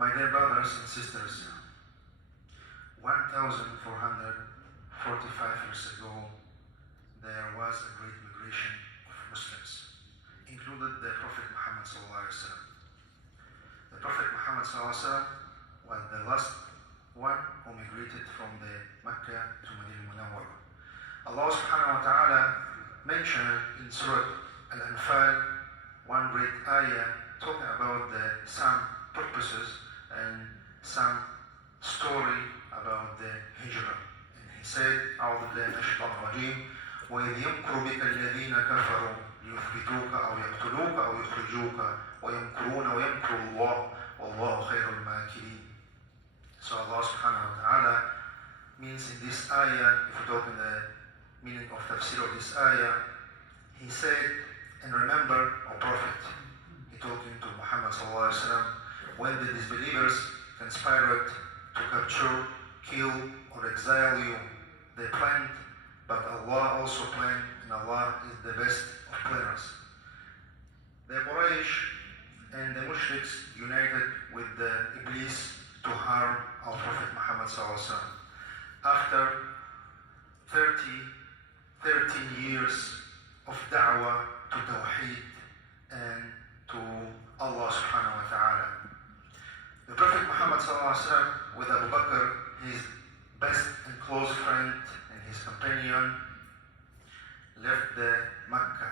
My dear brothers and sisters, 1,445 years ago, there was a great migration of Muslims, included the Prophet Muhammad sallallahu alaihi wasallam. The Prophet Muhammad sallallahu alaihi wasallam was the last one who migrated from the Mecca to Medina Munawwara. Allah subhanahu wa ta'ala mentioned in Surah Al-Anfal one great ayah talking about some purposes and some story about the hijrah. And he said, أعوذ بالله من الشيطان الرجيم وإذ يمكر بك الذين كفروا ليثبتوك أو يقتلوك أو يخرجوك ويمكرون ويمكر الله والله خير الماكرين. So Allah subhanahu wa ta'ala means in this ayah, if we talk in the meaning of tafsir of this ayah, he said, and remember, O Prophet, he talking to Muhammad sallallahu alaihi wasallam, when the disbelievers conspired to capture, kill, or exile you, they planned, but Allah also planned, and Allah is the best of planners. The Quraysh and the Mushriks united with the Iblis to harm our Prophet Muhammad sallallahu alaihi wasallam. After 13 years of da'wah to Tawheed and to Allah subhanahu wa ta'ala. The Prophet Muhammad sallallahu alaihi wasallam with Abu Bakr, his best and close friend and his companion, left the Mecca.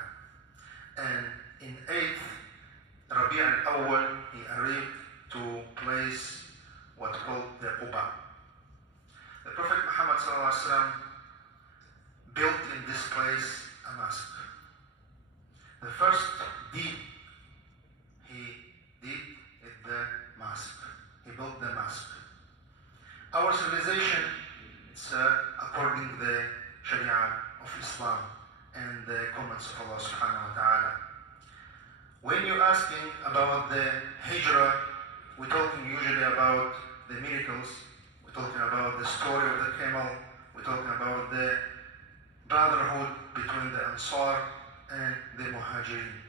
And in 8th Rabi' al-Awwal, he arrived to place what called the Khutbah. The Prophet Muhammad sallallahu alaihi wasallam built in this place a mosque. The first deed he did is the mosque. He built the mosque. Our civilization is according to the Sharia of Islam and the comments of Allah subhanahu wa ta'ala. When you're asking about the hijrah, we're talking usually about the miracles, we're talking about the story of the camel, we're talking about the brotherhood between the Ansar and the Muhajirin,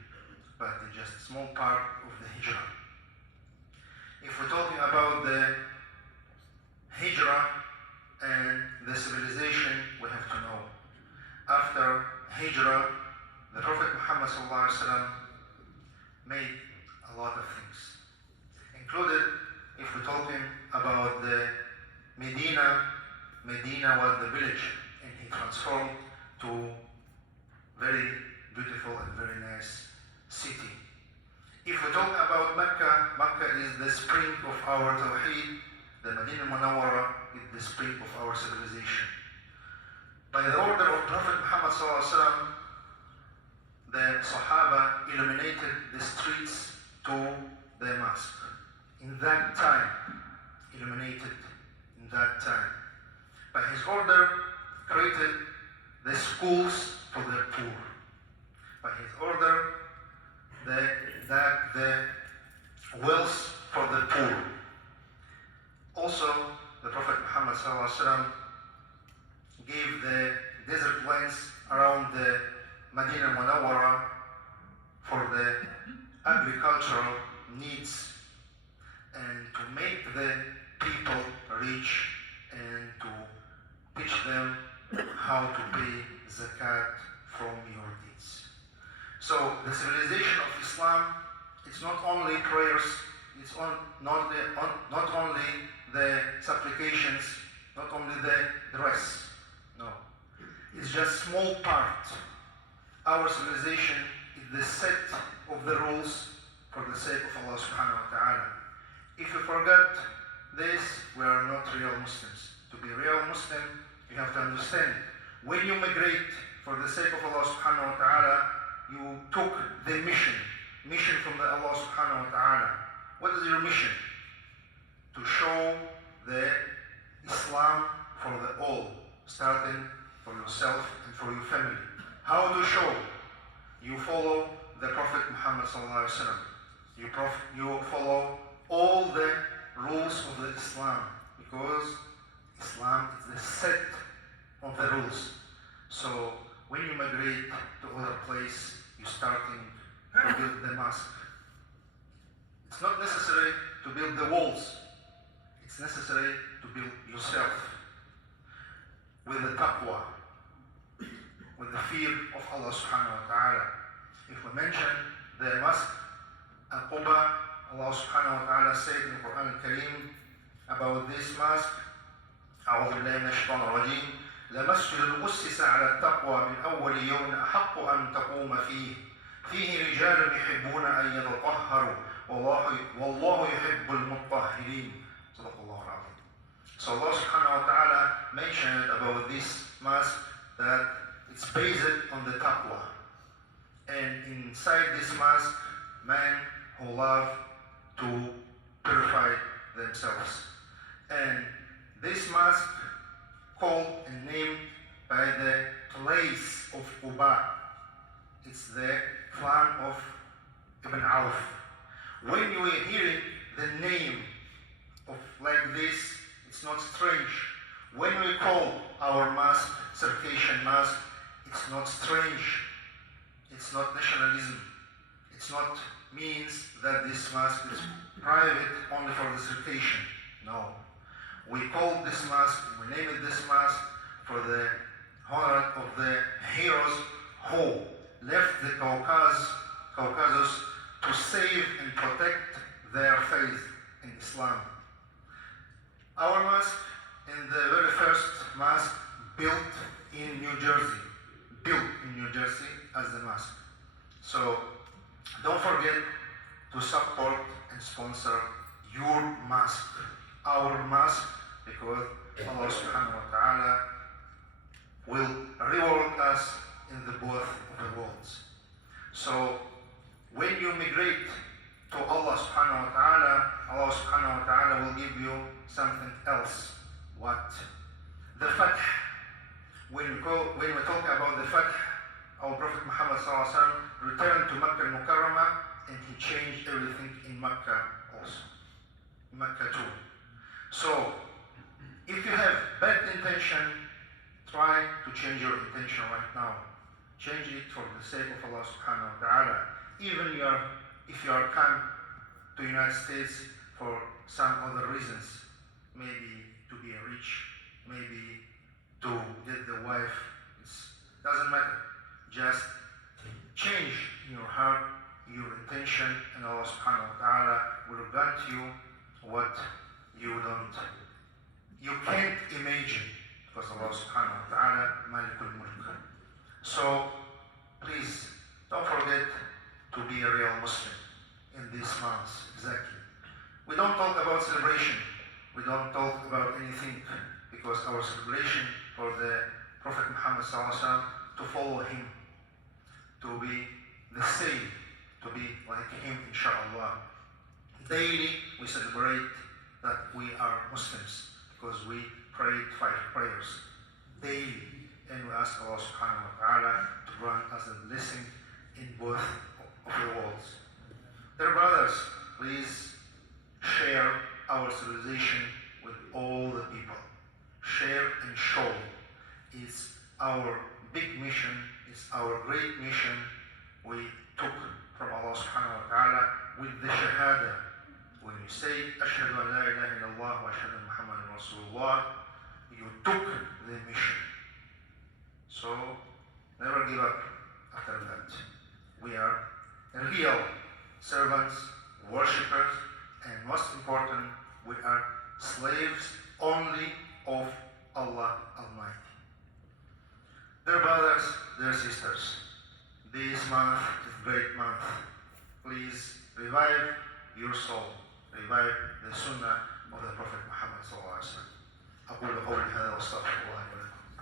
but it's just a small part of the hijrah. If we're talking about the hijrah and the civilization, we have to know. After hijrah, the Prophet Muhammad sallallahu alaihi wasallam made a lot of things, included if we're talking about the Medina was the village, and he transformed to very beautiful and very nice city. If we're talking about Mecca is the spring of our Tawheed, the Medina Munawwara is the spring of our civilization. By the order of Prophet Muhammad sallallahu alaihi wasallam, the Sahaba illuminated the streets to the mosque. In that time, illuminated in that time. By his order, created the schools for the poor. By his order, the wealth for the poor. Also, the Prophet Muhammad sallallahu alaihi wasallam gave the desert lands around the Medina Munawwara for the agricultural needs and to make the people rich and to teach them how to pay zakat from your deeds. So the civilization of Islam, it's not only prayers, it's not only the supplications, not only the dress. No, it's just small part. Our civilization is the set of the rules for the sake of Allah subhanahu wa ta'ala. If you forget this, we are not real Muslims. To be real Muslim, you have to understand, when you migrate for the sake of Allah subhanahu wa ta'ala, you took the mission from the Allah subhanahu wa ta'ala. What is your mission? To show the Islam for the all, starting for yourself and for your family. How to show? You follow the Prophet Muhammad sallallahu alaihi wasallam. You follow all the rules of the Islam, because Islam is the set of the rules. So when you migrate to other place, you're starting to build the mosque. It's not necessary to build the the walls. It's necessary to build yourself with the taqwa, with the fear of Allah subhanahu wa ta'ala. If we mention the mosque at Khutbah, Allah subhanahu wa ta'ala said in the Quran al-Kareem about this mosque, أعوذ بالله من الشيطان الرجيم لمسجد أسس على التقوى من أول يوم أحق أن تقوم فيه رجال يحبون أن يتطهروا والله يحب المطهرين. صدق الله العظيم. So Allah subhanahu wa ta'ala mentioned about this mosque that it's based on the taqwa. And inside this mosque, men who love to purify themselves. And this mosque called and named by the place of Khutbah. It's the clan of Ibn Auf. When you are hearing the name of like this, it's not strange. When we call our mosque Circassian Mosque, it's not strange. It's not nationalism. It's not means that this mosque is private only for the Circassian. No. We call this mosque, we name it this mosque for the honor of the heroes who left the Caucasus to save and protect their faith in Islam. Our mosque is the very first mosque built in New Jersey as the mosque. So don't forget to support and sponsor your mosque, our mosque, because Allah subhanahu wa ta'ala will reward us in the both of the worlds. So when you migrate to Allah subhanahu wa ta'ala will give you something else. What? The Fath. When we talk about the Fath, our Prophet Muhammad sallallahu alaihi wasallam returned to Makkah al-Mukarramah and he changed everything in Makkah also. Makkah too. So if you have bad intention, try to change your intention right now. Change it for the sake of Allah subhanahu wa ta'ala. Even if you are come to United States for some other reasons, maybe to be rich, maybe to get the wife, it doesn't matter. Just change in your heart, your intention, and Allah subhanahu wa ta'ala will grant you what you can't imagine, because Allah subhanahu wa ta'ala Malikul Mulk. So please don't forget to be a real Muslim in these months. Exactly. We don't talk about celebration. We don't talk about anything, because our celebration for the Prophet Muhammad sallallahu alaihi wasallam, to follow him, to be the same, to be like him, inshallah. Daily we celebrate that we are Muslims, because we prayed 5 prayers daily, and we ask Allah subhanahu wa ta'ala to grant us a blessing in both of the worlds. Dear brothers, please share our civilization with all the people. Share and show. It's our big mission, it's our great mission we took from Allah subhanahu wa ta'ala with the shahada. When you say Ashhadu an la ilaha illallah wa ashhadu anna Muhammadan Rasulullah, you took the mission. So never give up after that. We are real servants, worshippers, and most important, we are slaves only of Allah Almighty. Dear brothers, dear sisters, this month is a great month. Please revive your soul, revive the Sunnah of the Prophet Muhammad sallallahu alaihi wasallam. أقول قولي هذا وأستغفر الله لي ولكم.